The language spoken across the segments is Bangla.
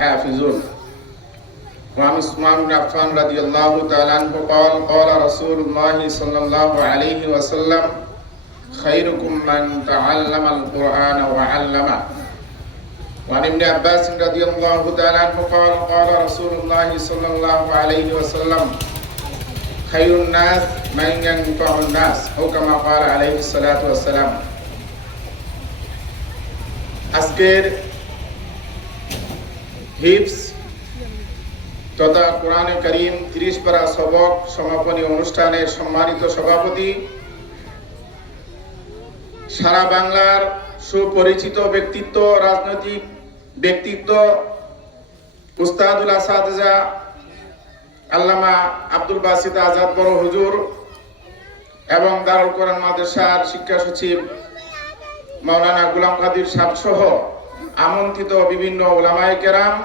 حافظون وعن عثمان بن عفان رضي الله تعالى عنه قال قال رسول الله صلى الله عليه وسلم خيركم من تعلم القرآن وعلمه وعن ابن عباس رضي الله تعالى عنه قال قال رسول الله صلى الله عليه وسلم خير الناس من ينفع الناس أو كما قال عليه الصلاة والسلام আজকের হিপস তথা কোরআনে করিম তিরিশ পারা সবক সমাপনী অনুষ্ঠানের সম্মানিত সভাপতি। সারা বাংলার সুপরিচিত ব্যক্তিত্ব, রাজনৈতিক ব্যক্তিত্ব, উস্তাদুল আসাদা আল্লামা আব্দুল বাসিদ আজাদ বড় হুজুর এবং দারুল কোরআন মাদ্রাসার শিক্ষা সচিব মাওলানা গুলাম কাদির সাহ সহ আমন্ত্রিত বিভিন্ন ওলামায়ে কেরাম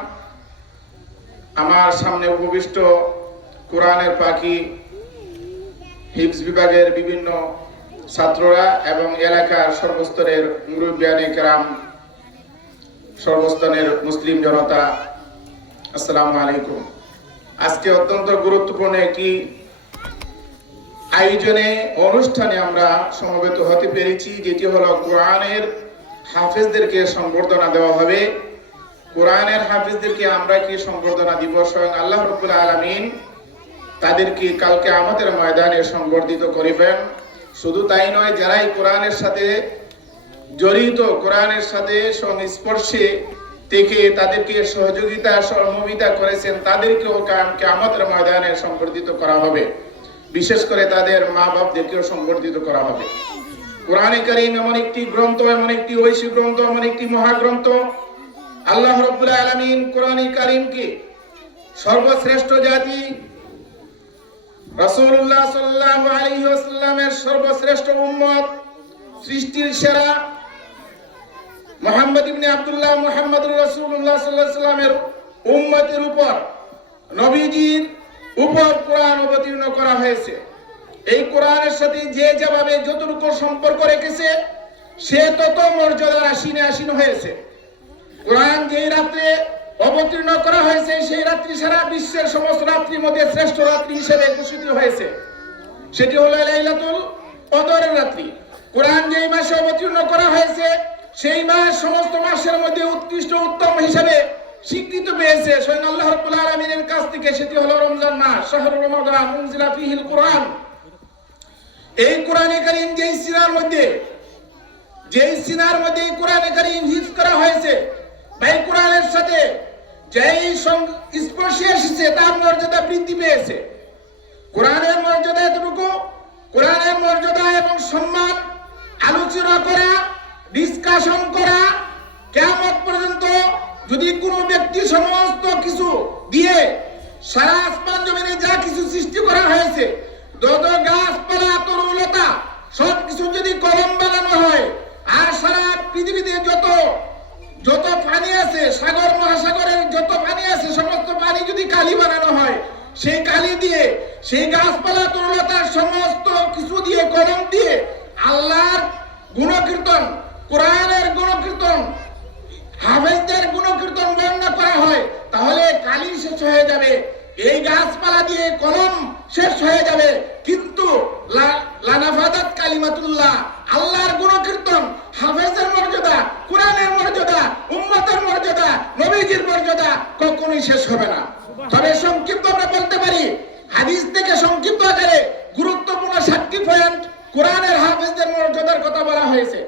আমার সামনে উপবিষ্ট কোরআনের পাখি হিপস বিভাগের বিভিন্ন ছাত্ররা এবং এলাকার সর্বস্তরের মুরব্বিয়ানে কেরাম, সর্বস্তরের মুসলিম জনতা, আসসালামু আলাইকুম। আজকে অত্যন্ত গুরুত্বপূর্ণ একটি আয়োজনে, অনুষ্ঠানে আমরা সমবেত হতে পেরেছি, যেটি হলো কোরআনের হাফেজদেরকে সম্বর্ধনা দেওয়া হবে। কোরআনের হাফেজদেরকে আমরা কি সম্বর্ধনা দিব? স্বয়ং আল্লাহ রবুল আলমিন তাদেরকে কালকে আমাদের ময়দানে সংবর্ধিত করিবেন। শুধু তাই নয়, যারাই কোরআনের সাথে জড়িত, কোরআনের সাথে সংস্পর্শে থেকে তাদেরকে সহযোগিতা সহমোগিতা করেছেন, তাদেরকেও কামকে আমাদের ময়দানে সংবর্ধিত করা হবে। বিশেষ করে তাদের মা বাপদেরকেও সংবর্ধিত করা হবে। কোরআনে কারিম এমন একটি গ্রন্থ, এমন একটি ঐশী গ্রন্থ, এমন একটি মহাগ্রন্থ আল্লাহ রব্বুল আলমিন কোরআন কারিমকে সর্বশ্রেষ্ঠ জাতি রাসূলুল্লাহ সাল্লাল্লাহু আলাইহি ওয়াসাল্লামের সর্বশ্রেষ্ঠ উম্মত, সৃষ্টির সেরা মোহাম্মদ ইবনে আব্দুল্লাহ মুহাম্মদুর রাসূলুল্লাহ সাল্লাল্লাহু আলাইহি সাল্লামের উম্মতের উপর নবীজির উপর কোরআন অবতীর্ণ করা হয়েছে। এই কোরআনের সাথে যে যেভাবে যতটুকু সম্পর্ক রেখেছে, সে তত মর্যাদার আসীনে আসীন হয়েছে। কোরআন যেই রাত্রে অবতীর্ণ করা হয়েছে, সেই রাত্রি সারা বিশ্বের সমস্ত রাত্রির মধ্যে শ্রেষ্ঠ রাত্রি হিসেবে ঘোষিত হয়েছে। সেটি হলো লাইলাতুল কদরের রাত্রি। কোরআন যেই মাসে অবতীর্ণ করা হয়েছে, সেই মাস সমস্ত মাসের মধ্যে উৎকৃষ্ট উত্তম হিসেবে স্বীকৃত পেয়েছে। স্বয়ং আল্লাহ রাব্বুল আলামিনের কাছ থেকে সেটি হলো রমজান মাস শাহরুর রমাদান, উনজিলা ফিহিল কোরআন। এই কোরআনে কারীম যেই সিনার মধ্যে, যেই সিনার মধ্যে এই কোরআনে কারীম হিফজ করা হয়েছে যেই স্পর্শে এসেছে, তার মর্যাদা বৃদ্ধি পেয়েছে। কোরআনের মর্যাদা এতটুকু, কোরআনের মর্যাদা এবং সম্মান, আলোচনা করা ডিসকাশন করা কেমন পর্যন্ত যদি কোনো ব্যক্তি সমস্ত কিছু দিয়ে সারা আসমান জমিনে যা কিছু সৃষ্টি করা হয়েছে, যত গাছপালা তরুলতা সব কিছু যদি কলম বানানো হয়, আর সারা পৃথিবীতে যত যত পানি আছে, সাগর, মহাসাগরের যত পানি আছে, সমস্ত পানি যদি কালি বানানো হয়, সেই কালি দিয়ে, সেই গাছপালা তরুলতার সমস্ত কিছু দিয়ে, কলম দিয়ে আল্লাহর গুণকীর্তন, কোরআনের গুণকীর্তন, হাফেজদের গুণকীর্তন বর্ণনা করা হয়, তাহলে কালি শেষ হয়ে যাবে। এই গাছপালা দিয়ে কলম শেষ হয়ে যাবে। কিন্তু লানাফাদাত কালিমাতুল্লাহ, আল্লাহর গুণকীর্তন হাফেজের মর্যাদা কোরআনের মর্যাদা উম্মতের মর্যাদা নবীজির মর্যাদা কখনোই শেষ হবে না তবে সংক্ষিপ্ত আমরা বলতে পারি হাদিস থেকে সংক্ষিপ্ত আকারে গুরুত্বপূর্ণ সাতটি পয়েন্ট কোরআনের হাফেজদের মর্যাদার কথা বলা হয়েছে।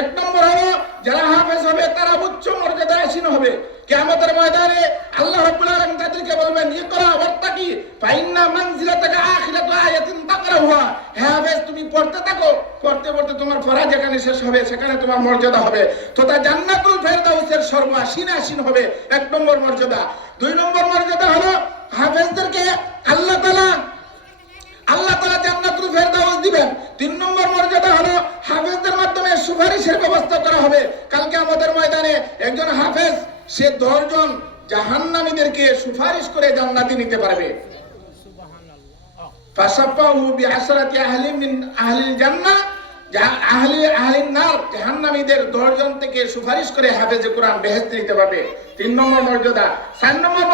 এক নম্বর হলো, যারা হাফেজ হবে, তারা উচ্চ মর্যাদা আসীন হবে। কিয়ামতের ময়দানে আল্লাহ রাব্বুল আলামিন তাদেরকে বলবেন ইকরা ওয়াত্তাকি ফাইন্না মানজিলাতাকা আখিরাতু আয়াতিন তাকরাহুহা। হে হাফেজ, তুমি পড়তে থাকো। পড়তে পড়তে তোমার পড়া যেখানে শেষ হবে, সেখানে তোমার মর্যাদা হবে। তথা জান্নাতুল ফেরদাউসের সর্ব আসীন আসীন হবে। এক নম্বর মর্যাদা। দুই নম্বর মর্যাদা হলো, হাফেজদেরকে সুপারিশের ব্যবস্থা করা হবে। কালকে আমাদের ময়দানে একজন হাফেজ সে দশজন জাহান্নামীদেরকে সুপারিশ করে জান্নাতি নিতে পারবে। ফাসাফাহু বিআশরাতি আহলি মিন আহলিল জান্নাহ আহলি আহলিন নার জাহান্নামীদের দশজন থেকে সুপারিশ করে হাফেজে কোরআন বেহেস্ত নিতে পারবে। তিন নম্বর মর্যাদা। চার নম্বর